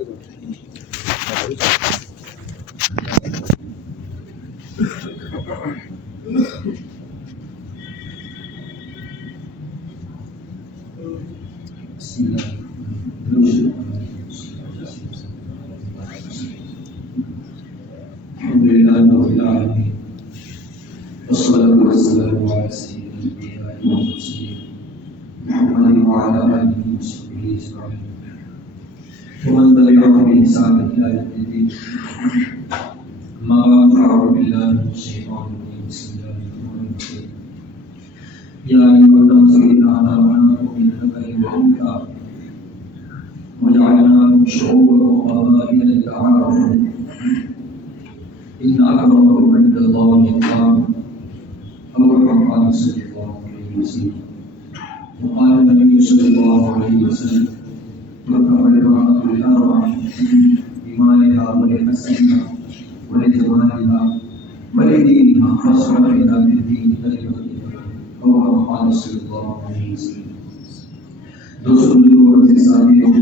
الحمدللہ رب العالمین والصلاة والسلام على سيد الأنبياء والمرسلين محمد وعلى آله وصحبه أجمعين ومن تبعهم بإحسان إلى يوم الدين. أما بعد فأعوذ بالله من الشيطان الرجيم. بسم الله الرحمن الرحيم. يا أيها الناس إنا خلقناكم من ذكر وأنثى وجعلناكم شعوبا وقبائل لتعارفوا إن أكرمكم عند الله أتقاكم أو كما قال صلى الله عليه وسلم. وقال النبي صلى الله عليه وسلم تركب المرأة الأربع بمالها ولحسنها ولجمالها ولدينها فاصبر إلى بالدين كلمتها أو كما قال صلى الله عليه وسلم. دوستوں اور ساتھیوں،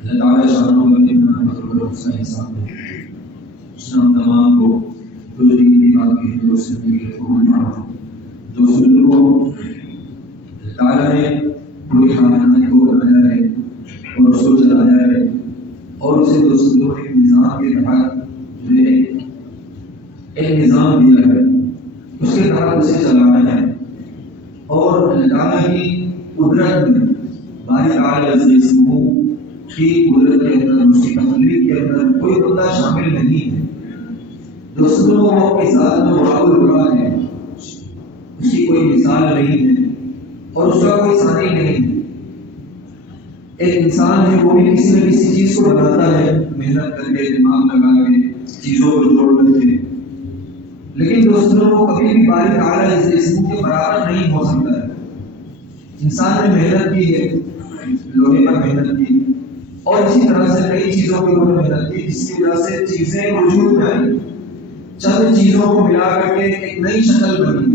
اللہ تعالیٰ شان و منت اور حسن حساب اس نے ہم تمام کو گزری بات کی حضور زندگی کو فرمایا. دوستوں اللہ تعالیٰ نے پوری کائنات کو بنایا ہے اور اس کو چلایا ہے اور اسے دوستوں ایک نظام کے تحت جو ایک نظام دیا ہے اس کے تحت اسے چلانا ہے. اور اللہ تعالیٰ کی قدرت میں باری تعالیٰ اسموں کی قدرت کے اندر اس کی تخلیق کے اندر کوئی بندہ شامل نہیں ہے. دوستوں وہ اپنی ذات میں برابر ہوا ہے، اس کی کوئی مثال نہیں ہے اور اس کا کوئی ثانی نہیں ہے. ایک انسان ہے وہ بھی کسی نہ کسی چیز کو بناتا ہے محنت کر کے دماغ لگا کے چیزوں کو جوڑ کر کے، لیکن دوستوں وہ کبھی بھی باری تعالیٰ اسموں کے برابر نہیں ہو سکتا ہے. انسان نے محنت کی ہے، لوہے پر محنت کی اور اسی طرح سے کئی چیزوں کے اوپر محنت کی جس کی وجہ سے چیزیں وجود میں آئی. چند چیزوں کو ملا کر کے ایک نئی شکل بنی.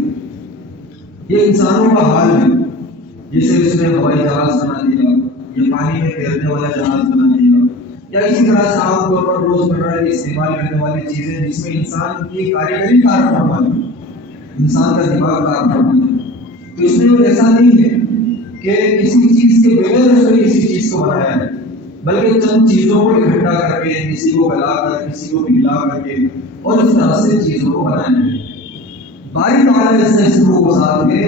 یہ انسانوں کا حال ہے. جیسے اس نے ہوائی جہاز بنا دیا یا پانی میں تیرنے والا جہاز بنا دیا یا اسی طرح سے عام طور پر روزمرہ استعمال کرنے والی چیزیں جس میں انسان کی کاریگری کار فرما ہے، انسان کا دماغ کار فرما ہے. تو اس میں وہ ایسا نہیں ہے کہ کسی چیز کے بغیر اس نے کسی چیز کو بنایا ہے، بلکہ چند چیزوں کو اکٹھا کر کے کسی کو گلا کر کسی کو پگھلا کر کے اور اس طرح سے چیزوں کو بنایا ہے. باری تعالیٰ اس نے اسموں کو ساتھ کے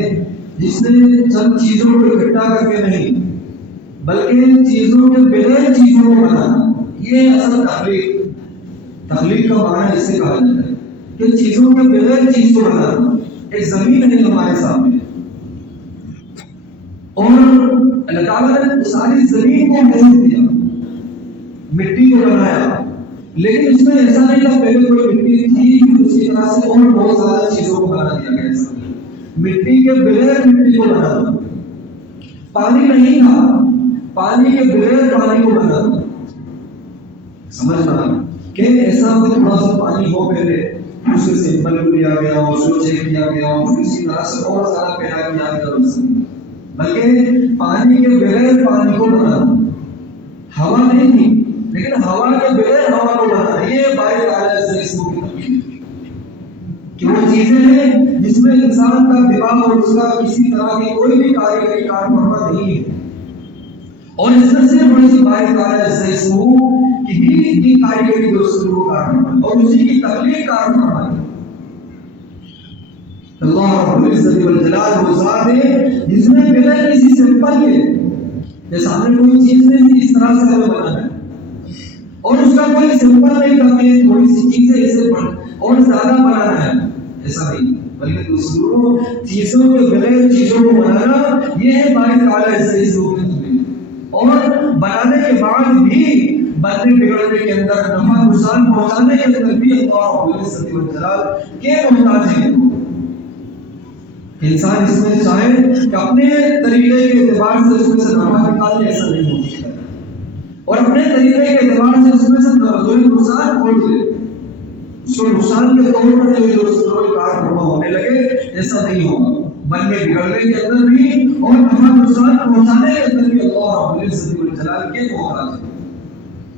جس نے چند چیزوں کو اکٹھا کر کے نہیں بلکہ چیزوں کے بغیر چیزوں کو بنانا، یہ اصل تخلیق کا معنی اس سے کہا جاتا ہے کہ چیزوں کے بغیر چیز کو بنانا. ایک زمین ہے ہمارے سامنے اور اللہ تعالیٰ نے ساری زمین کو محسوس دیا، مٹی کو بنایا، لیکن اس میں ایسا نہیں تھا پہلے کوئی مٹی تھی اس کی طرح سے اور بہت زیادہ چیزوں کو بنا دیا گیا. مٹی کے بغیر مٹی کو بنانا، پانی نہیں تھا، پانی کے بغیر پانی کو بنانا. سمجھنا کہ ایسا کوئی تھوڑا سا پانی ہو پہلے اسے سمپل کیا گیا اور اس کو چیک کیا گیا اور اسی طرح سے اور زیادہ پیدا کیا گیا اس میں، بلکہ پانی کے بغیر پانی کو بنانا. ہوا نہیں تھی لیکن ہوا کے بغیر ہوا کو بنانا، یہ باری تعالیٰ سے اسموں کی تخلیق کہ وہ چیزیں ہیں جس میں انسان کا دماغ اور اس کا کسی طرح کی کوئی بھی کاریگری کارنامہ نہیں ہے. اور اس میں سے بڑی سی باری تعالیٰ سے اسموں کی ہی کاریگری دوستوں کو کارنامہ اور اسی کی تخلیق کارنامہ ہے. اللہ رب العزت والجلال وہ ذات ہے جس نے بغیر کسی سمپل کے جیسا ہمیں کوئی چیز نہیں تھی اس طرح سے ہمیں بنانا ہے اور اس کا کوئی سمپل نہیں تھا کہ تھوڑی سی چیزیں اسے اور زیادہ بنانا ہے، ایسا نہیں، بلکہ دوسروں چیزوں کے بغیر چیزوں کو بنانا یہ ہے باری تعالیٰ سے اسموں کی تخلیق. اور بنانے کے بعد بھی بننے بگڑنے کے اندر نفع نقصان پہنچانے کے اندر بھی اللہ رب العزت والجلال کے محتاج ہے. انسان اس میں چاہے کہ اپنے طریقے کے اعتبار سے اس میں سے نفع نکالے، ایسا نہیں ہو سکتا، اور اپنے طریقے کے اعتبار سے اس میں سے نقصان کھول دے، اس کو نقصان کے طور پر جو کار ہونے لگے، ایسا نہیں ہوگا. بننے بگڑنے کے اندر بھی اور نفع نقصان پہنچانے کے اندر بھی اللہ رب العزت والجلال کے محتاج ہے.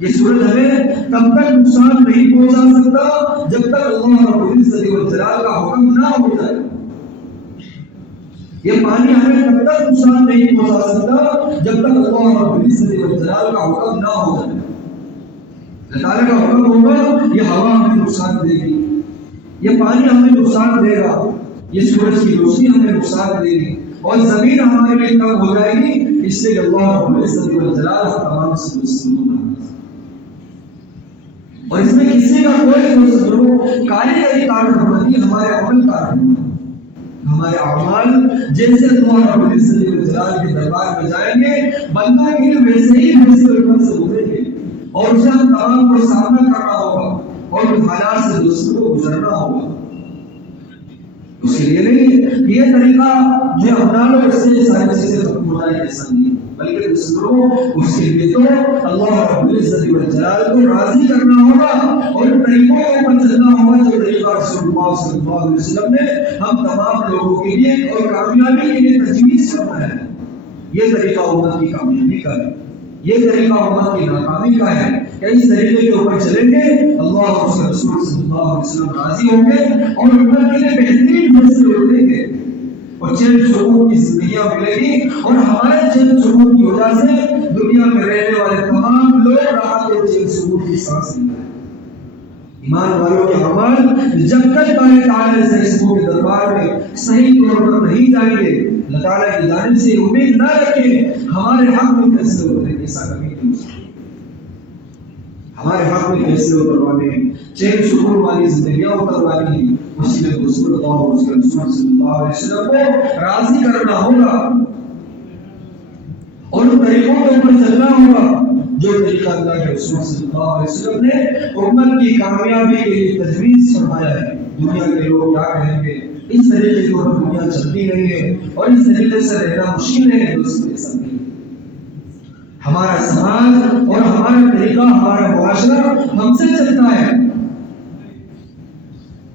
یہ سورج ہمیں تب تک نقصان نہیں پہنچا سکتا جب تک اللہ رب العزت والجلال کا حکم نہ ہو جائے. یہ پانی ہمیں تب تک نقصان نہیں پہنچا سکتا جب تک اللہ رب العزت والجلال کا حکم نہ ہو جائے. اللہ تعالیٰ کا حکم ہوگا یہ ہوا ہمیں نقصان دے گی، یہ پانی ہمیں نقصان دے گا، یہ سورج کی روشنی ہمیں نقصان دے گی، اور زمین ہمارے لیے تنگ ہو جائے گی. اس لیے اللہ رب العزت والجلال تمام سے اور اس میں کسی کا کوئی کاریگری کارنامہ ہمارے عمل کا ہمارے اعمال جیسے اللہ رب العزت والجلال کے دربار میں جائیں گے بندہ کے لیے ویسے ہی ویسے سے گزریں گے، اور اسے ہم تمام کو سامنا کرنا ہوگا اور ان حالات سے دوسروں کو گزرنا ہوگا. اس کے لیے نہیں یہ طریقہ جو اپنا لو اس سے ساری چیزیں ختم ہو جائیں ایسا نہیں، بلکہ دوسروں اس کے لیے تو اللہ رب العزت والجلال کو راضی کرنا ہوگا اور ان طریقوں پر چلنا ہوگا جو طریقہ رسول اللہ صلی اللہ علیہ وسلم نے ہم تمام لوگوں کے لیے اور کامیابی کے لیے تجویز فرمایا ہے. یہ طریقہ امت کی کامیابی کا ہے، یہ طریقہ امت کی ناکامی کا ہے کہ اس طریقے کے اوپر چلیں گے اللہ اور اس کے رسول صلی اللہ علیہ وسلم راضی ہوں گے اور امت کے لیے بہترین فیصلے ہونے گے اور چین سکون کی زندگیاں ملے گی، اور ہمارے چین سکون کی وجہ سے دنیا میں رہنے والے تمام لوگ راحت اور چین سکون کی سانس لیں. ایمان والوں کے عمل جب تک بارے تعالیٰ سے اس کے دربار میں صحیح طور پر نہیں جائیں گے اللہ تعالیٰ کی جانب سے امید نہ رکھیں ہمارے حق میں فیصلے ہوتے ہیں. ایسا کبھی نہیں ہو سکتا. ہمارے حق میں فیصلے اتروانے ہیں، چین سکون والی زندگیاں اتروانی ہیں، اسی میں رسول اللہ اور اس کے رسول صلی اللہ علیہ وسلم کو راضی کرنا ہوگا اور ان طریقوں کے اوپر چلنا ہوگا جو طریقہ اللہ کے رسول صلی اللہ علیہ وسلم نے امت کی کامیابی کے لیے تجویز فرمایا ہے. دنیا کے لوگ کیا کہیں گے، اس طریقے کے اوپر دنیا چلتی نہیں ہے اور اس طریقے سے رہنا مشکل ہے. دوستوں کے ساتھ ہمارا سماج اور ہمارا طریقہ ہمارا معاشرہ ہم سے چلتا ہے.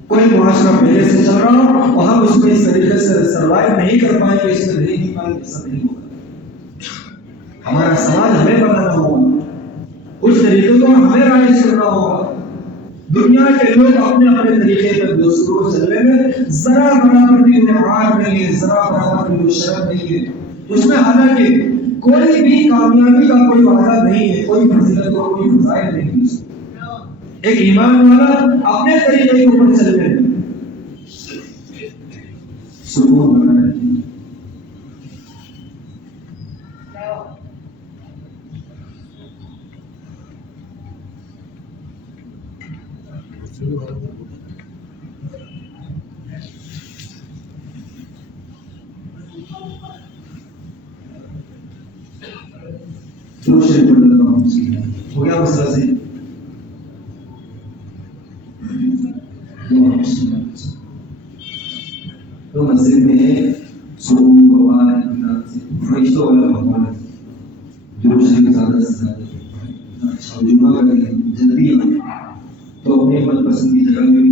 کوئی معاشرہ پہلے سے چل رہا ہو اور ہم اس میں اس طریقے سے سروائیو نہیں کر پائیں گے، اس میں نہیں جی پائیں گے، ایسا نہیں ہوگا. ہمارا سماج ہمیں بنانا ہوگا، اس طریقے کو ہمیں رائج کرنا ہوگا. دنیا کے لوگ اپنے اپنے طریقے پر دوسروں کو چلنے میں ذرا برابر بھی انعام نہیں ہے، ذرا برابر بھی شرط نہیں ہے. اس میں حالانکہ کوئی بھی کامیابی کا کوئی وعدہ نہیں ہے، کوئی فضیلت اور کوئی فضائل نہیں ہے. ایک ایمان والا اپنے طریقے کے اوپر چلنے سکون بنا ہے. ہو گیا مسئلہ سے تو مسجد میں سکون بوار اطمینان سے فرشتوں والا ماحول ہے، جو شریف زیادہ سے زیادہ جمعہ کا دن جلدی آئے تو اپنے من پسند کی جگہ میں بھی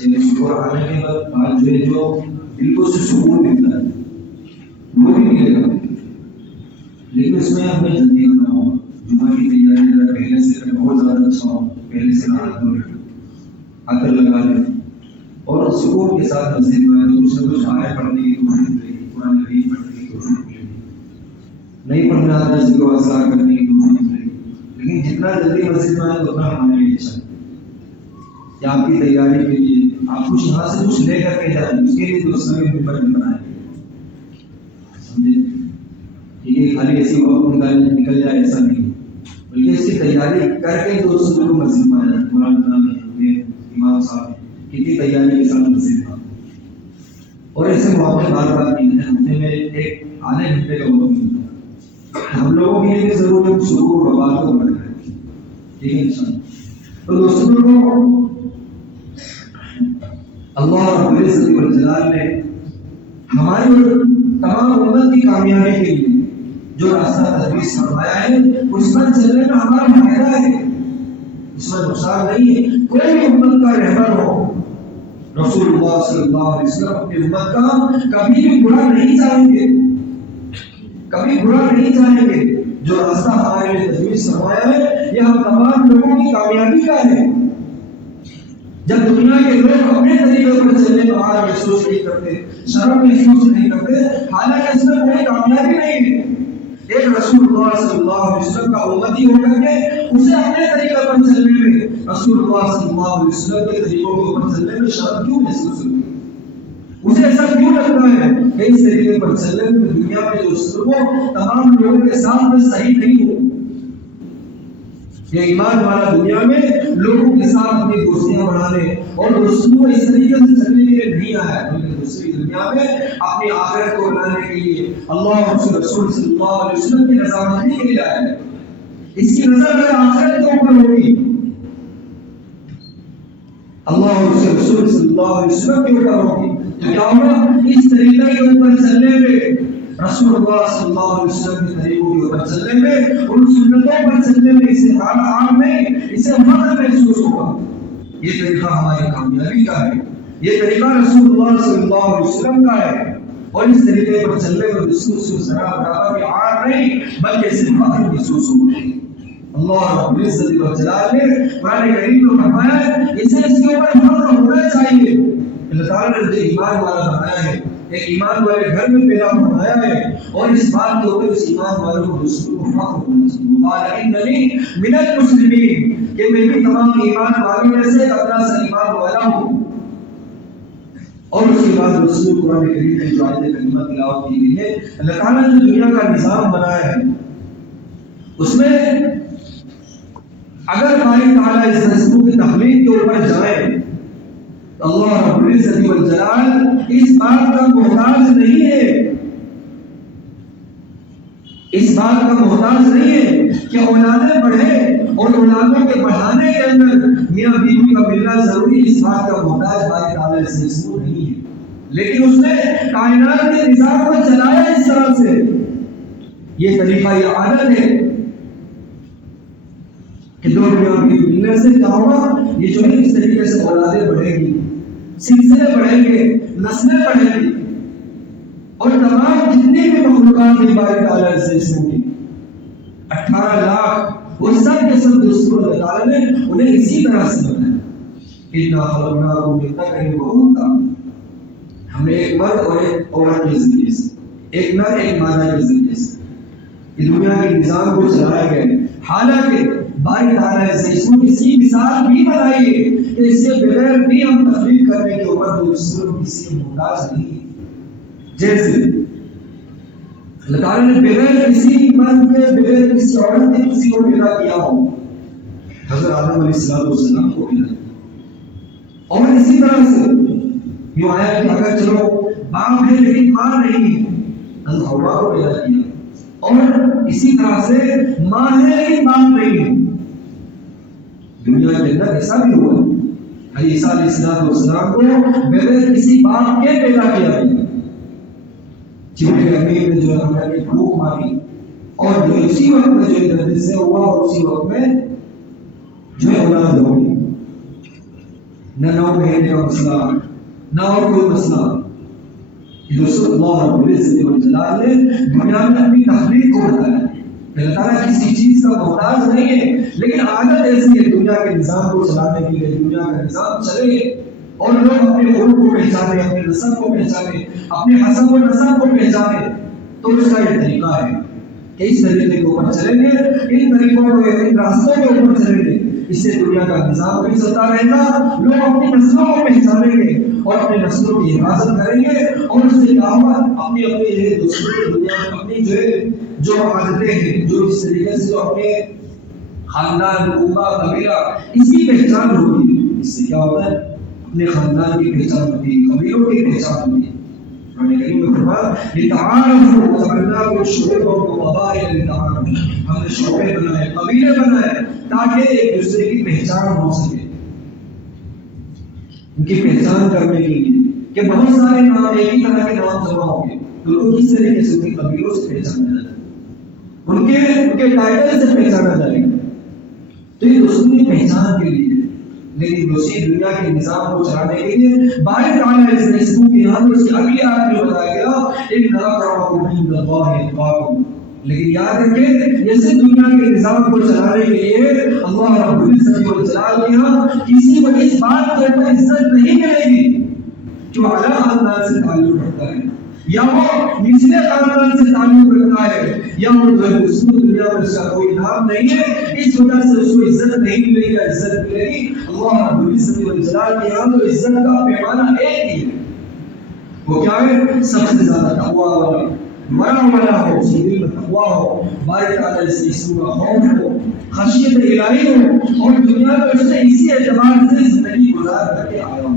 جنہیں شکر آنے کے بعد جو ہے جو دل کو سے سکون ملتا ہے وہ بھی ملے گا، لیکن اس میں ہمیں جلدی آنا ہوگا. جمعہ کی تیاری ذرا پہلے سے بہت زیادہ اچھا ہو، پہلے سے نہا دھو لیں، عطر لگا لیں اور سکون کے ساتھ مسجد میں آئے. کچھ نہ کچھ آئے پڑھنے کی کوشش کریں، قرآن کریم پڑھنے کی کوشش کریں، نہیں پڑھنا آتا اس کو اثر کرنے کی کوشش کریں. لیکن جتنا جلدی مسجد میں آئے اتنا ہمارے لیے اچھا ہے. یا آپ کی تیاری کے لیے آپ کچھ یہاں سے کچھ لے کر کے جائیں، اس کے لیے دوسرے بھی بنائیں. سمجھے؟ یہ خالی ایسی وقت نکل جائے ایسا نہیں، بلکہ اس کی تیاری کر کے دوسروں کو مسجد میں آنا. قرآن امام صاحب کتنی تیاری کے ساتھ مسجد میں، اور ایسے موقع بار بار نہیں ہے. ہفتے میں ایک آدھے گھنٹے کا وقت ملتا ہے. ہم لوگوں کے لیے بھی ضرور ہے سکون و بات کو بڑھ رہے ہیں. ٹھیک ہے انشاءاللہ. تو دوستوں کو اللہ رب العزت والجلال نے ہماری تمام امت کی کامیابی کے لیے جو راستہ تجویز فرمایا ہے اس پر چلنے میں ہمارا فائدہ ہے، اس میں نقصان نہیں ہے. کوئی بھی امت کا رہبر ہو، رسول اللہ صلی اللہ علیہ وسلم اپنی امت کا کبھی بھی برا نہیں چاہیں گے، کبھی برا نہیں چاہیں گے. جو راستہ ہمارے لیے تجویز فرمایا ہے یہ ہم تمام لوگوں کی کامیابی کا ہے۔ جب دنیا کے لوگ اپنے طریقے پر چلنے میں آر محسوس نہیں کرتے، شرم محسوس نہیں کرتے، حالانکہ اس میں کوئی کامیابی نہیں ہے۔ ایک رسول اللہ صلی اللہ علیہ وسلم کا امتی ہو کر کے اسے اپنے طریقے پر چلنے میں، رسول اللہ صلی اللہ علیہ وسلم کے طریقوں کے اوپر چلنے میں شرم کیوں محسوس ہوتی ہے؟ اسے ایسا کیوں لگتا ہے کہ اس طریقے پر چلنے میں دنیا میں جو سلوک تمام لوگوں کے ساتھ میں صحیح نہیں ہو؟ یہ ایمان والا دنیا میں لوگوں کے ساتھ اپنی دوستیاں بڑھانے اور دوستوں اس طریقے سے چلنے کے لیے نہیں آیا ہے، بلکہ دوسری دنیا میں اپنی آخرت کو بنانے کے لیے اللہ اور اس کے رسول صلی اللہ علیہ وسلم کی رضامندی کے لیے آیا ہے۔ اس کی نظر اگر آخرت کے اوپر ہوگی، اللہ اور اس کے رسول صلی اللہ علیہ وسلم کے اوپر ہوگی، تو کیا ہوگا؟ اس طریقے کے اوپر چلنے میں، رسول اللہ صلی اللہ علیہ وسلم کے طریقوں کے اوپر چلنے میں، ان سنتوں پر چلنے میں اسے عام نہیں، اسے فخر محسوس ہوگا۔ یہ طریقہ ہماری کامیابی کا ہے، یہ طریقہ رسول اللہ صلی اللہ علیہ وسلم کا ہے، اور اس طریقے پر چلنے میں محسوس ذرا برابر بھی عام نہیں بلکہ اسے فخر محسوس ہوگا۔ اللہ رب العزت والجلال نے قرآن کریم میں فرمایا اسے اس کے اوپر فخر ہونا چاہیے۔ اللہ تعالیٰ نے جو ایمان والا بنایا ہے، ایک ایمان والے گھر میں پیدا فرمایا ہے، اور اس بات کے اوپر اس ایمان والوں کو دوسروں کو فخر ہونا چاہیے۔ قال اننی من المسلمین، کہ میں بھی تمام ایمان والوں میں سے اپنا سا ایمان والا ہوں۔ اور اس کے بعد رسول قرآن کریم میں جو آیت کریمہ تلاوت کی گئی ہے، اللہ تعالیٰ نے جو دنیا کا نظام بنایا ہے اس میں اگر باری تعالیٰ اس رسموں کی تخلیق کے اوپر جائے تو اللہ رب العزت والجلال اس بات کا محتاج نہیں ہے، اس بات کا محتاج نہیں ہے کہ اولادیں بڑھے اور اولادوں کے بڑھانے کے اندر میاں بیوی کا ملنا ضروری، اس بات کا محتاج باری تعالیٰ اس رسموں نہیں ہے، لیکن اس نے کائنات کے نظام کو چلایا اس طرح سے۔ یہ طریقہ، یہ عادت ہے کہ دو میاں بیوی ملنے سے کیا ہوگا؟ یہ جو ہے اس طریقے سے اولادیں بڑھیں گی، سلسلے بڑھیں گے، نسلیں بڑھیں گی، اور تمام جتنے بھی مخلوقات کی باری تعالیٰ سے اسموں کی 18 لاکھ وہ سب کے سب دوستوں اللہ تعالیٰ نے انہیں اسی طرح سے بنایا۔ اتنا خلقناکم من ذکر و انثی، ہم نے ایک مرد اور ایک عورت کے ذریعے سے، ایک نر ایک مادہ کے ذریعے سے یہ دنیا کے نظام کو چلایا گیا۔ حالانکہ باری تعالیٰ سے اسموں کی مثال بھی بنائی ہے کہ اس سے بغیر بھی ہم تخلیق کرنے کے اوپر دوسروں کسی محتاج نہیں ہے۔ جیسے اللہ تعالیٰ نے بغیر کسی مرد کے، بغیر کسی عورت کے کسی کو پیدا کیا ہو، حضرت آدم علیہ السلام کو پیدا کیا، اور اسی طرح سے یوں آیا کہ اگر چلو باپ ہے لیکن ماں نہیں ہے، حضرت حوا کو پیدا کیا، اور اسی طرح سے ماں ہے لیکن باپ نہیں ہے۔ دنیا کے اندر ایسا بھی ہوا ہے، عیسیٰ علیہ السلام کو بغیر کسی باپ کے پیدا کیا گیا، جبریل امین نے جو ہے نے پھونک ماری، اور جو اسی وقت میں جو درد سے ہوا، اور اسی وقت میں جو اولاد ہو گئی، نہ 9 مہینے کا مسئلہ، نہ اور کوئی مسئلہ۔ دوستو اللہ رب العزت والجلال نے دنیا میں اپنی تخلیق کو بتایا۔ اللہ تعالیٰ کسی چیز کا محتاج نہیں ہے، لیکن عادت ایسی ہے دنیا کے نظام کو چلانے کے لیے، دنیا کا نظام چلے اور لوگ اپنے عروج کو پہچانے، اپنے نسب کو پہچانے، اپنے حسب و نسب کو پہچانے، تو اس کا یہ طریقہ ہے کہ اس طریقے کے اوپر چلیں گے، ان طریقوں کو، ان راستوں کے اوپر چلیں گے، اس سے دنیا کا نظام بھی چلتا رہے گا، لوگ اپنی نسلوں کو پہچانیں گے اور اپنے نسلوں کی حفاظت کریں گے، اور اس سے کیا ہوگا؟ اپنی اپنی دوسری دنیا اپنی جو عادتیں ہیں، جو اس طریقے سے جو اپنے خاندان، قومہ، قبیلہ، اس کی پہچان ہوتی ہے۔ اس سے کیا ہوتا ہے؟ اپنے خاندان کی پہچان ہوتی ہے، قبیلوں کی پہچان ہوتی ہے۔ قرآن کریم میں فرمایا لِتَعَارَفُوا، وَجَعَلْنَاكُمْ شُعُوبًا وَقَبَائِلَ لِتَعَارَفُوا، ہم نے شعبے بنائے، قبیلے بنائے تاکہ ایک دوسرے کی پہچان ہو سکے، ان کی پہچان کرنے کے لیے کہ بہت سارے نام ایک ہی طرح کے نام جمع ہوں گے، تو ان کو کس طریقے سے ان کے قبیلوں سے پہچانا جائے، ان کے ٹائٹل سے پہچانا جائے گا، تو یہ دوستوں کی پہچان کے لیے۔ لیکن دوسری دنیا کے نظام کو چلانے کے لیے باری تعالیٰ اس رسموں کے یہاں اس کی اگلی آیت میں بتایا گیا اِنَّ أَكْرَمَكُمْ عِندَ اللَّهِ أَتْقَاكُمْ، لیکن یاد رکھیں جیسے دنیا کے نظام کو چلانے کے لیے اللہ رب العزت و جلال نے کسی کو اس بات کے اوپر عزت نہیں ملے گی جو اعلیٰ خاندان سے تعلق رکھتا ہے یا وہ نچلے خاندان سے تعلق رکھتا ہے یا وہ اس کو دنیا میں اس کا کوئی نام نہیں ہے اس وجہ سے اس کو عزت نہیں ملے گی عزت ملے گی اللہ رب العزت و جلال کے یہاں تو عزت کا پیمانہ ایک ہی ہے وہ کیا ہے سب سے زیادہ تقویٰ والا مرا والا ہو اس دل میں تقویٰ ہو باری تعالیٰ سے اسم کا خوف ہو خشیت الہی ہو اور دنیا میں اس نے اسی اعتبار سے زندگی گزار کر کے آیا ہو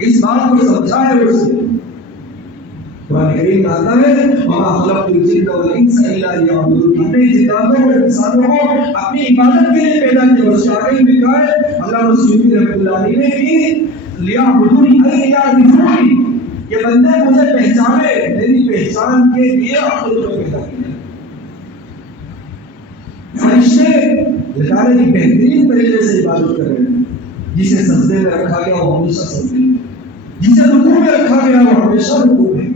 اس بات کو سمجھا ہے اس نے قرآن کریم میں آتا ہے وَمَا خَلَقْتُ الْجِنَّ وَالْإِنسَ إِلَّا لِيَعْبُدُونِ ہم نے جناتوں اور انسانوں کو اپنی عبادت کے لیے پیدا کیا اس کے آگے بھی کہا ہے اللہ رسول رحمۃ اللہ علیہ نے کہ لِيَعْبُدُونِ أَيْ يَعْرِفُونِ یہ بندے مجھے پہچانے میری پہچان کے لیے آپ کو تمہیں پیدا کیا فرشتے لگانے کی بہترین طریقے سے عبادت کر رہے ہیں جسے سجدے میں رکھا گیا وہ ہمیشہ سجدے میں جسے رکوع میں رکھا گیا وہ ہمیشہ رکوع میں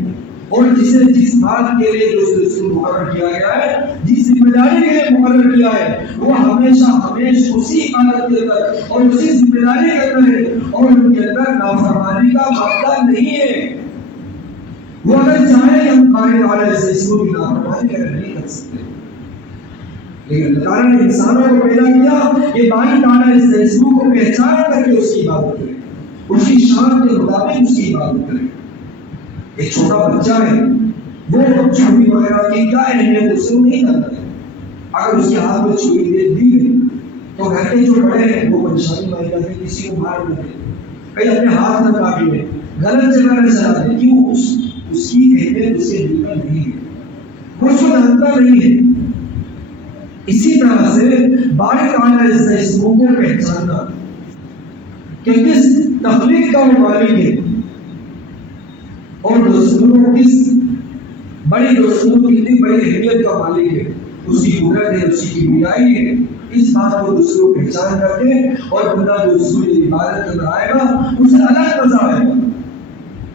اور جسے جس بات کے لیے جو اس کو مقرر کیا گیا ہے جس ذمہ داری کے لیے مقرر کیا ہے وہ ہمیشہ اسی عادت کے اندر اور اسی ذمہ داری کے اندر ہے اور ان کے اندر نافرمانی کا معاملہ نہیں ہے وہ اگر چاہے ہم قاری تعالیٰ سے اس کو بھی نافرمانی نہیں کر سکتے لیکن اللہ تعالیٰ نے انسانوں کو پیدا کیا کہ باری تعالیٰ اس کو پہچان کر کے اس کی عبادت کرے اس کی شان کے مطابق اس کی عبادت کرے ایک چھوٹا بچہ ہے وہ چھری وغیرہ کی کیا اہمیت اس سے نہیں جانتا ہے اگر اس کے ہاتھ میں چھری دے دی گئی تو گھر کے جو بڑے ہیں وہ پریشانی میں جاتے کسی کو مار نہ دے کہیں اپنے ہاتھ نہ کاٹی لے غلط جگہ نہ چلا دے کیوں اس کی اہمیت اس کے دل میں نہیں ہے وہ اس کو جانتا نہیں ہے اسی طرح سے باری تعالیٰ اس اسموں کو پہچاننا کہ کس تخلیق کا وہ مالک ہے اور دوستوں کس بڑی دوستوں کتنی بڑی اہمیت کا مالک ہے اس کی قدرت ہے اس کی بڑائی ہے اس بات کو دوسروں پہچان کر کے اور بندہ جو دوسروں کی عبادت کر رہا ہے گا اسے الگ مزہ آئے گا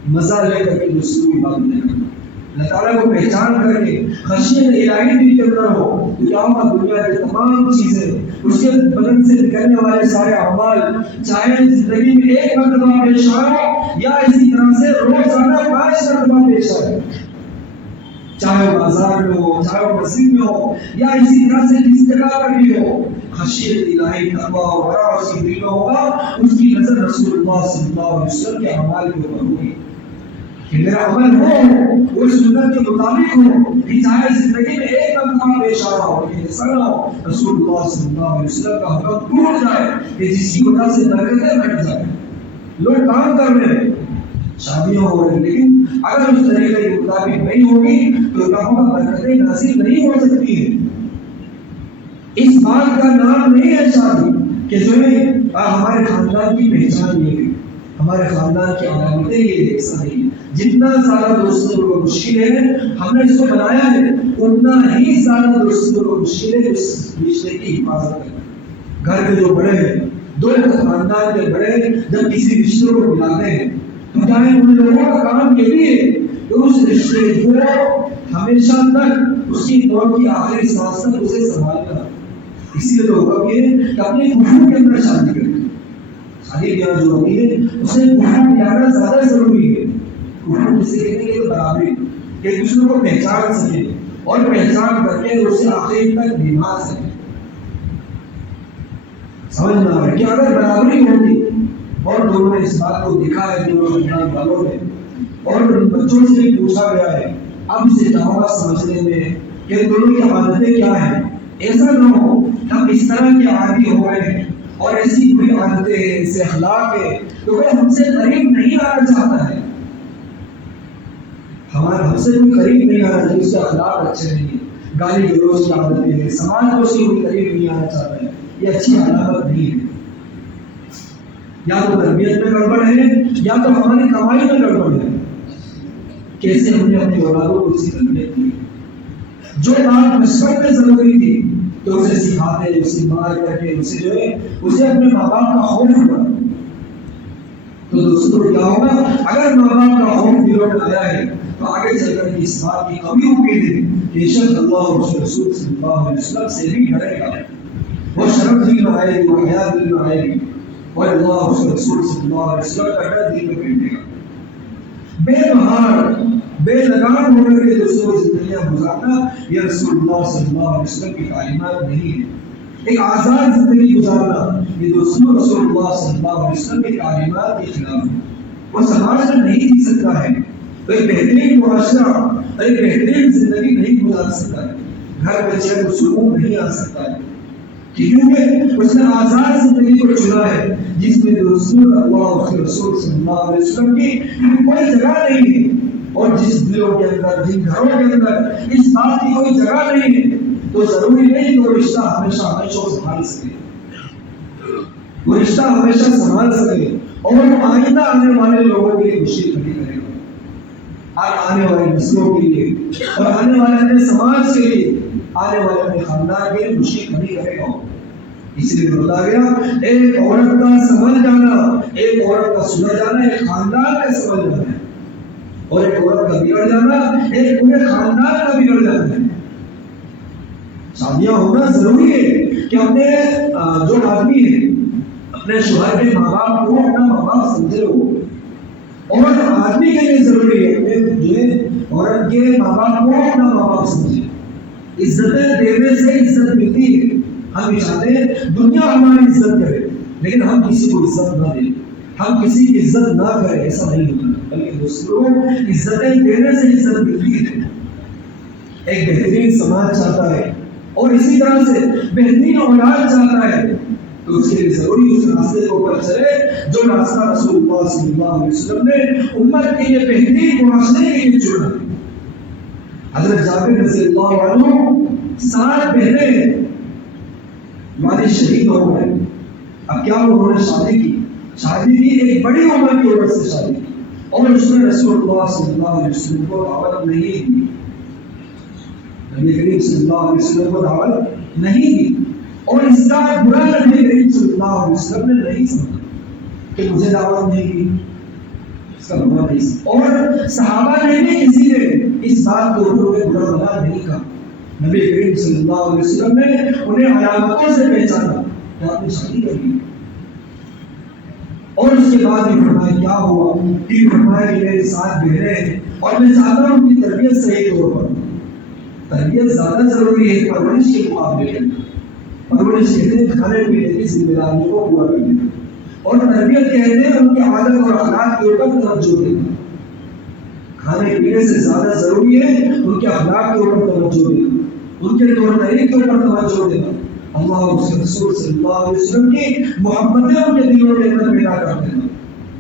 مزہ لے کر کے دوسروں کی عبادت نہیں کرنا اللہ تعالیٰ کو پہچان کر کے خشیت الہی دل کے اندر ہو تو کیا ہوگا دنیا کی تمام چیزیں اس کے بدن سے نکلنے والے سارے اعمال چاہے زندگی میں ایک مرتبہ پیش آئے یا اسی طرح سے روزانہ 5 مرتبہ پیش آئے چاہے وہ بازار میں ہو چاہے وہ مسجد میں ہو یا اسی طرح سے کسی جگہ پر بھی ہو خشیت الہی تقویٰ اور ورع اس کے دل میں ہوگا اس کی نظر رسول اللہ صلی اللہ علیہ وسلم کے اعمال کے اوپر ہوگی کہ میرا عمل ہو وہ سنت کے مطابق ہو کہ چاہے زندگی میں ایک مرتبہ پیش آ رہا ہو لیکن ایسا نہ ہو رسول اللہ صلی اللہ علیہ وسلم کا حکم ٹوٹ جائے کہ جس کی وجہ سے برکتیں گھٹ جائیں لوگ کام کر رہے ہیں شادیاں ہو رہی لیکن اگر اس طریقے کے مطابق نہیں ہوگی تو کاموں میں برکتیں نصیب نہیں ہو سکتی ہیں اس بات کا نام نہیں ہے شادی کہ جو ہے ہمارے خاندان کی پہچان یہ ہے ہمارے خاندان کی علامتیں یہ ایسا نہیں جتنا زیادہ دوستوں کو مشکل ہے ہم نے اس کو بنایا ہے اتنا ہی زیادہ دوستوں کو مشکل ہے اس رشتے کی حفاظت کرنا گھر کے جو بڑے ہیں دو خاندان کے بڑے جب کسی رشتے کو ملاتے ہیں تو کیا ہے ان لوگوں کا کام یہ بھی ہے کہ اس رشتے کو ہمیشہ تک اس کی دور کی آخری سانس تک اسے سنبھالنا اسی لیے تو ہوگا کہ اپنے خون کے اندر شادی کریں شادی بیاہ جو ہوتی ہے اسے خون پلانا زیادہ ضروری ہے خون جسے کہتے ہیں برابری کہ دوسروں کو پہچان سکے اور پہچان کر کے اسے آخری تک نبھا سکے سمجھ میں آ رہا ہے کہ اگر برابری ہوتی اور لوگوں نے اس بات کو دیکھا ہے جو خاندان والوں نے اور بچوں سے بھی پوچھا گیا ہے اب سے تمام سمجھنے میں کہ دونوں کی عادتیں کیا ہیں ایسا نہ ہو ہم اس طرح کے عادی ہو رہے ہیں اور ایسی کوئی عادتیں ہیں ایسے اخلاق ہے تو وہ ہم سے قریب نہیں آنا چاہتا ہے ہم سے کوئی قریب نہیں آنا چاہتا اس کے اخلاق اچھے نہیں ہیں گالی گلوچ کی عادتیں ہیں سماج کو سے کوئی قریب نہیں آنا چاہتا ہے یہ اچھی علامت نہیں ہے یا تو تربیت میں گڑبڑ ہے یا تو ہماری کمائی میں گڑبڑ ہے کیسے ہم نے اپنی اولادوں کو اسی تربیت دی جو بات بچپن میں ضروری تھی تو اسے سکھاتے اسے مار کر کے اسے جو ہے اسے اپنے ماں باپ کا خوف ہوا تو دوستوں کیا ہوگا؟ اگر ماں باپ کا خوف دلوں میں آیا ہے تو آگے چل کر اس بات کی کمی امید ہے کہ بے شک اللہ اور اس کے رسول صلی اللہ علیہ وسلم سے بھی ڈرے گا، وہ شرم دل میں آئے گی، وہ حیا دل میں آئے گی، اور اللہ اور اس کے رسول صلی اللہ علیہ وسلم کا ڈر دل میں بیٹھے گا۔ بے بہار بے لگام ہو کر کے دوستوں زندگیاں گزارنا یہ رسول اللہ صلی اللہ علیہ وسلم کی تعلیمات نہیں ہے۔ ایک آزاد زندگی گزارنا یہ دوستوں رسول اللہ صلی اللہ علیہ وسلم کی تعلیمات کے خلاف ہے۔ وہ سماج میں نہیں جی سکتا ہے، تو ایک بہترین معاشرہ اور ایک بہترین زندگی نہیں گزار سکتا ہے، گھر میں چین و سکون نہیں آ سکتا ہے، کیونکہ اس نے آزاد زندگی کو چنا ہے جس میں رسول اللہ اور رسول صلی اللہ علیہ وسلم کی کوئی جگہ نہیں ہے، اور جس دلوں کے اندر جن گھروں کے اندر اس بات کی کوئی جگہ نہیں ہے تو ضروری نہیں کہ وہ رشتہ ہمیشہ ہمیشہ سنبھال سکے، وہ رشتہ ہمیشہ سنبھال سکے اور آئندہ آنے والے لوگوں کے لیے خوشی کھڑی کرے گا، اور آنے والے نسلوں کے لیے اور آنے والے اپنے سماج کے لیے، آنے والے اپنے خاندان کے لیے خوشی کھڑی کرے گا۔ اس لیے بتایا گیا ایک عورت کا سمجھ جانا، ایک عورت کا سدھر جانا ایک خاندان کا سمجھ جانا ہے، اور ایک عورت کا بگڑ جانا ایک پورے خاندان کا بگڑ جانا ہے۔ شادیاں ہونا ضروری ہے کہ اپنے جو آدمی ہے اپنے شوہر کے ماں باپ کو اپنا ماں باپ سمجھے ہو، اور آدمی کے لیے ضروری ہے اپنے عورت کے ماں باپ کو اپنا ماں باپ سمجھے۔ عزتیں دینے سے عزت ملتی ہے، ہم یہ چاہتے ہیں دنیا ہماری عزت کرے لیکن ہم کسی کو عزت نہ دیں، ہم کسی کی عزت نہ کریں، ایسا نہیں ہوتا، بلکہ دوسروں عزتیں دینے سے عزت ملتی ہے۔ ایک بہترین سماج چاہتا ہے اور اسی طرح سے بہترین اولاد چاہتا ہے تو اس کے لیے ضروری اس راستے کو پر چلے جو راستہ رسول اللہ صلی اللہ علیہ وسلم نے امت کے لیے بہترین معاشرے کے لیے چنا۔ حضرت جابر رضی اللہ عنہ 7 بہنیں والد شہید ہو گئے، اب کیا انہوں نے شادی کی ایک بڑی عمر کی عورت سے شادی کی، اور اس نے رسول اللہ صلی اللہ علیہ وسلم کو دعوت نہیں دی، نبی کریم صلی اللہ علیہ وسلم کو دعوت نہیں دی، اور اس کا برا نبی کریم صلی اللہ علیہ وسلم نے نہیں سمجھا کہ مجھے دعوت نہیں دی، اس کا برا نہیں سمجھا، اور صحابہ نے بھی کسی نے اس بات کو انہوں نے برا بلا نہیں کہا۔ نبی کریم صلی اللہ علیہ وسلم نے انہیں علامتوں سے پہچانا کہ آپ نے شادی کر لی، اور اس کے بعد بھی فرمایا کیا ہوا کہ فرمایا کہ میری 7 بہنیں ہیں اور میں چاہتا ہوں کہ تربیت صحیح طور پر، تربیت زیادہ ضروری ہے پرورش کے مقابلے میں۔ پرورش کہتے ہیں کھانے پینے کی ذمہ داریوں کو پورا کرنا، اور تربیت کہتے ہیں ان کی عادت اور اخلاق کے اوپر توجہ دینا۔ کھانے پینے سے زیادہ ضروری ہے ان کے اخلاق کے اوپر توجہ دینا، ان کے طور طریقے کے اوپر توجہ دینا، اللہ اور اس کے رسول صلی اللہ علیہ وسلم کی محبتیں ان کے دلوں کے اندر پیدا کر دینا۔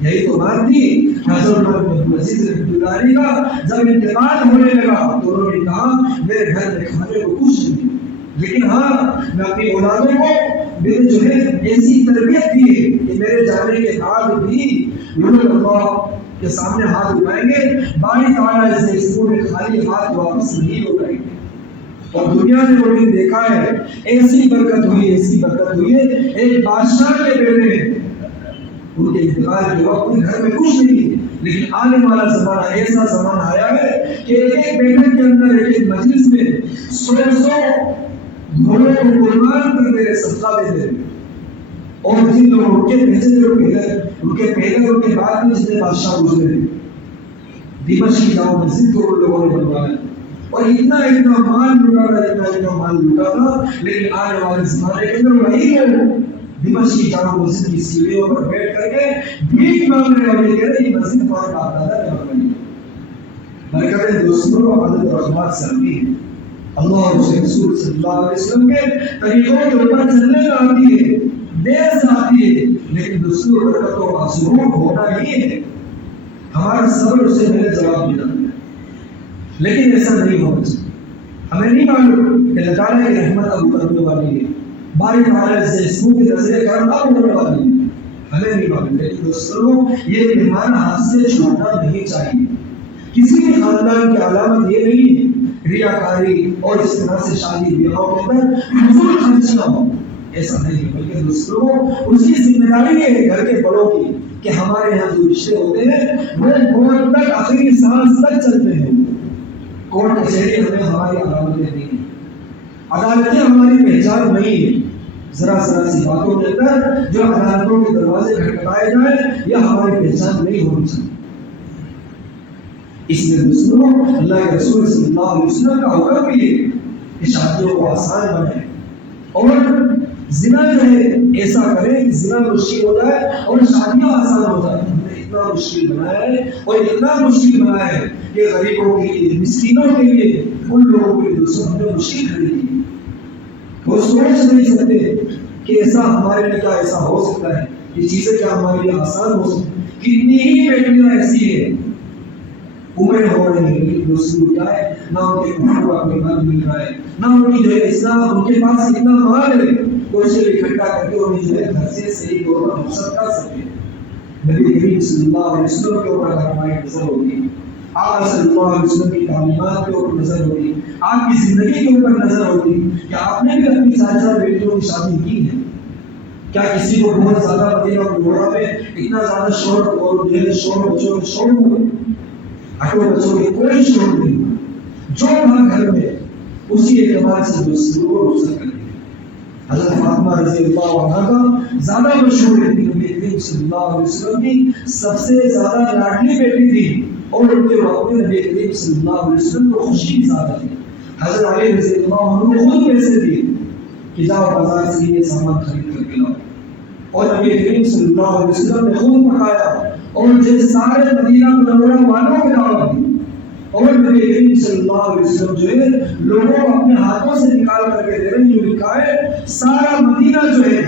یہی تو بات تھی حضرت عمر بن عزیز رحمۃ اللہ علیہ کا جب انتقال ہونے لگا تو انہوں نے کہا میرے گھر میں کھانے کو کچھ نہیں، لیکن ہاں میں اپنی اولادوں کو میرے جو ہے ایسی تربیت دی ہے کہ میرے جانے کے بعد بھی لوگ اللہ کے سامنے ہاتھ اٹھائیں گے، باری تعالیٰ سے اس کو خالی ہاتھ واپس نہیں لوٹائیں گے۔ اور دنیا نے وہ دن دیکھا ہے، ایسی برکت ہوئی ہے، ایک بادشاہ کے بیٹے ہیں، ان کے انتقال کے وقت گھر میں کچھ نہیں، لیکن آنے والا زمانہ ایسا زمانہ آیا ہے کہ ایک بیٹے کے اندر ایک مجلس میں 100 گھوڑوں کو قربان کر میرے صدقہ دے دے، اور جن لوگوں کے پہلے ان کے بعد میں جتنے بادشاہ گزرے ہیں دمشق کی جامع مسجد کو ان لوگوں نے بنوایا، اور اتنا مال لوٹا تھا، لیکن آنے والے زمانے کے اندر وہی لوگ دمشق کی جامع مسجد کی سیڑھیوں پر بیٹھ کر کے بھیک مانگ رہے اور یہ کہہ رہے یہ مسجد ہمارے باپ دادا نے بنوائی۔ برکتیں دوستوں کو عادت اور رحمت سے آتی ہے، اللہ اور اس کے رسول صلی اللہ علیہ وسلم کے طریقوں کے اوپر چلنے میں آتی ہے، دیر سے آتی ہے، لیکن دوستوں برکتوں کا ضرور ہونا ہی ہے۔ ہمارا صبر اسے میرے جواب دینا، لیکن ایسا نہیں ہونا چاہیے۔ ہمیں نہیں معلوم کہ اللہ تعالیٰ کی رحمت اب اترنے والی ہے، باری تعالیٰ سے اس کی نظر کرم اب ہونے والی ہے، ہمیں نہیں معلوم، لیکن دوستوں یہ مہمان ہاتھ سے چھوڑنا نہیں چاہیے۔ کسی بھی خاندان کی علامت یہ نہیں ہے ریاکاری اور اس طرح سے شادی بیاہوں کے اندر فضول خرچ نہ ہو، ایسا نہیں ہے، بلکہ دوستوں اس کی ذمہ داری ہے گھر کے بڑوں کی کہ ہمارے یہاں جو رشتے ہوتے ہیں وہ موت تک آخری سانس تک چلتے ہیں. کورٹ کچہری ہمیں ہماری عدالتیں نہیں ہیں. عدالتیں ہماری پہچان نہیں ہے. ذرا سی باتوں کے اندر جو عدالتوں کے دروازے کھٹکھٹائے جائیں یہ ہماری پہچان نہیں ہونی چاہیے. اس لیے دوستوں اللہ کے رسول صلی اللہ علیہ وسلم کا حکم بھی ہے کہ شادیوں کو آسان بنائیں اور زنا جو ہے ایسا کریں کہ زنا مشکل ہو جائے اور شادیاں آسان ہو جائیں. ہم نے اتنا مشکل بنایا ہے اور اتنا مشکل بنایا ہے کہ غریبوں کے لیے مسکینوں کے لیے ان لوگوں کے لیے دوستوں ہم نے مشکل کھڑی کی. وہ سوچ نہیں سکتے کہ ایسا ہمارے لیے کیا ایسا ہو سکتا ہے. یہ چیزیں کیا ہمارے لیے آسان ہو سکتی. کتنی ہی بیٹیاں ایسی ہیں عمریں ہو رہی ہیں لیکن دوسری کیا ہے نہ ان کے گھر کا کوئی مال مل رہا ہے نہ ان کی جو ہے اسلام ان کے پاس اتنا مال ہے وہ اسے اکٹھا کر کے انہیں جو ہے گھر سے صحیح طور پر مقصد کر سکے. نبی کریم صلی اللہ علیہ وسلم کے اوپر ہماری نظر ہوگی. آپ صلی اللہ علیہ وسلم کی تعلیمات کے اوپر نظر ہوگی. آپ کی زندگی کے اوپر نظر ہوگی کہ آپ نے بھی اپنی چار بیٹیوں کی شادی کی ہے. کیا کسی کو بہت زیادہ مدینہ اور گھوڑا میں اتنا زیادہ شور اور جو ہے شور بچوں کے شور ہوئے اٹھو بچوں کے کوئی شور نہیں ہوا. جو وہاں گھر میں اسی اعتبار سے دوسروں کو رخصت کر دیا. حضرت فاطمہ رضی اللہ عنہا کا زیادہ مشہور ہے. نبی کریم صلی اللہ علیہ وسلم کی سب سے زیادہ لاڈلی بیٹی تھی اور ان کے وقت میں نبی کریم صلی اللہ علیہ وسلم کو خوشی بھی زیادہ تھی. حضرت علی رضی اللہ عنہ کو خود پیسے دیے کہ جاؤ بازار سے یہ سامان خرید کر کے لاؤ اور نبی کریم صلی اللہ علیہ وسلم نے خود پکایا اور جو سارے مدینہ منورہ والوں کے دعوت دی اور نبی کریم صلی اللہ علیہ وسلم جو ہے لوگوں کو اپنے ہاتھوں سے نکال کر کے دے رہے ہیں. جو لکھا ہے سارا مدینہ جو ہے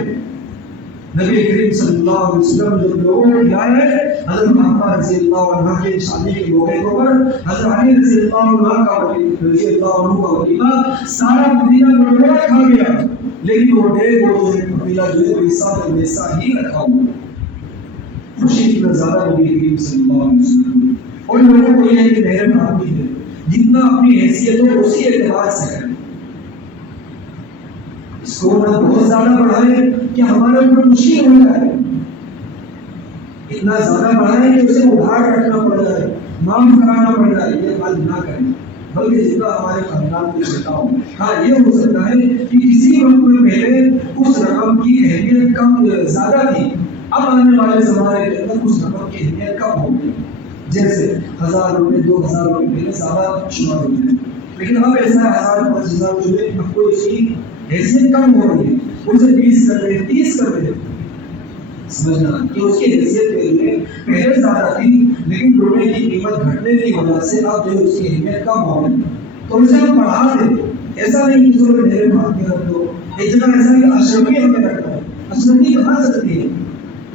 نبی کریم صلی اللہ علیہ وسلم جو لوگوں کو کھلایا ہے. حضرت فاطمہ رضی اللہ عنہا کے شادی کے موقع پر حضرت علی رضی اللہ عنہ کا ولیمہ سارا مدینہ منورہ کھا گیا لیکن وہ ڈیڑھ وہ پتیلا جو ہے ویسا ہی رکھا ہوا. خوشی اتنا زیادہ نبی کریم صلی اللہ علیہ وسلم اور لوگوں کو یہ ہے کہ میرے آدمی ہے جتنا اپنی حیثیت ہو اسی اعتبار سے کریں. اس کو نہ بہت زیادہ بڑھائے کہ ہمارے اوپر مشکل ہو جائے. اتنا زیادہ بڑھائے کہ اسے ادھار رکھنا پڑ جائے معاف کرانا پڑ جائے. یہ حال نہ کریں بلکہ جتنا ہمارے خاندان کو چھوٹا ہو. ہاں یہ ہو سکتا ہے کہ کسی وقت میں پہلے اس رقم کی اہمیت کم زیادہ تھی. اب آنے والے زمانے کے اندر اس رقم کی اہمیت کم ہوگی. جیسے 1000 روپے 2000 روپے پہلے زیادہ شمار ہوتے ہیں لیکن اب ایسا 1000 5000 جو ہے اب کوئی اس کی حیثیت کم ہو رہی ہے. اسے 20 کر رہے 30 کر رہے. سمجھنا کہ اس کی حیثیت کے لیے پہلے زیادہ تھی لیکن روپے کی قیمت گھٹنے کی وجہ سے اب جو ہے اس کی اہمیت کم ہو رہی ہے تو اسے ہم بڑھا دیں. ایسا نہیں کہ جو میرے بات میں رکھ دو. ایک جگہ ایسا کہ اشرفی ہمیں رکھتا ہے. اشرفی کہاں سکتی ہے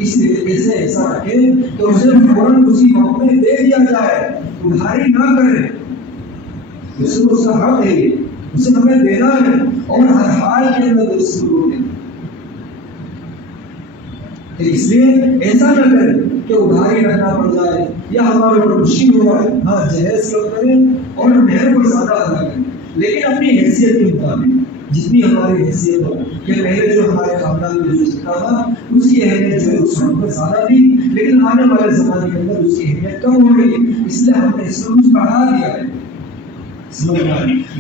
اس لیے سے ایسا رکھیں کہ اسے فوراً اسی وقت میں دے دیا جائے. ادھاری نہ کرے. اسے اس کا حق ہے اسے ہمیں دینا ہے اور ہر حال کے اندر اس کو دیں. اس لیے ایسا نہ کریں کہ ادھاری رکھنا پڑ جائے یا ہمارے اوپر مشکل ہو جائے. ہاں جہیز کم کریں اور مہر کو زیادہ ادا کریں لیکن اپنی حیثیت کے مطابق جتنی ہماری حیثیت ہو. کہ پہلے جو ہمارے خاندان میں جو سکتا تھا اس کی اہمیت جو ہے اس وقت میں زیادہ تھی لیکن آنے والے زمانے کے اندر اس کی اہمیت کم ہو رہی ہے. اس لیے ہم نے اس کو کچھ بڑھا دیا ہے.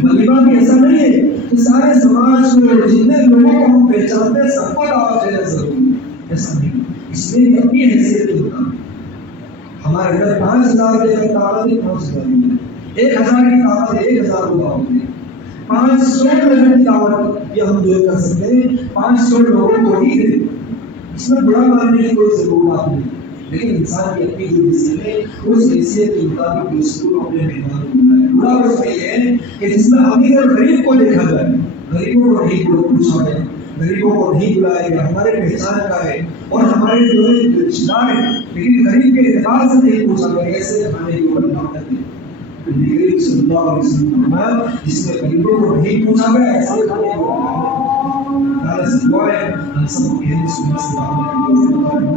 ولیمہ بھی ایسا نہیں ہے کہ سارے سماج میں جتنے لوگوں کو ہم پہچانتے ہیں سب کو دعوت دینا ضروری ہے. ایسا نہیں. اس لیے اپنی حیثیت کے مطابق ہمارے گھر 5000 کی تعداد ہے 5000 کی 1000 کی تعداد ہے 1000 کو دعوت دیں. 500 لوگوں کی دعوت یہ ہم جو کر سکتے ہیں 500 لوگوں کو ہی دیں. اس میں بڑا ماننے کی کوئی ضرورت بات نہیں لیکن انسان کی اپنی جو حیثیت ہے اس حیثیت کے مطابق اس کو اپنے مہمان کو بنائے. بڑا بس یہ ہے کہ جس میں امیر اور غریب کو دیکھا جائے. غریبوں کو نہیں پوچھا جائے غریبوں کو نہیں بلایا گیا. ہمارے پہچان کا ہے اور ہمارے جو ہے رشتہ دار ہے لیکن غریب کے اعتبار سے نہیں پوچھا گیا. ایسے کھانے کے اوپر نام کرتے نبی صلی اللہ علیہ وسلم نے فرمایا جس میں غریبوں کو نہیں پوچھا گیا ایسے کھانے کو اللہ سے دعا ہے ہم سب کو یہ سنت سے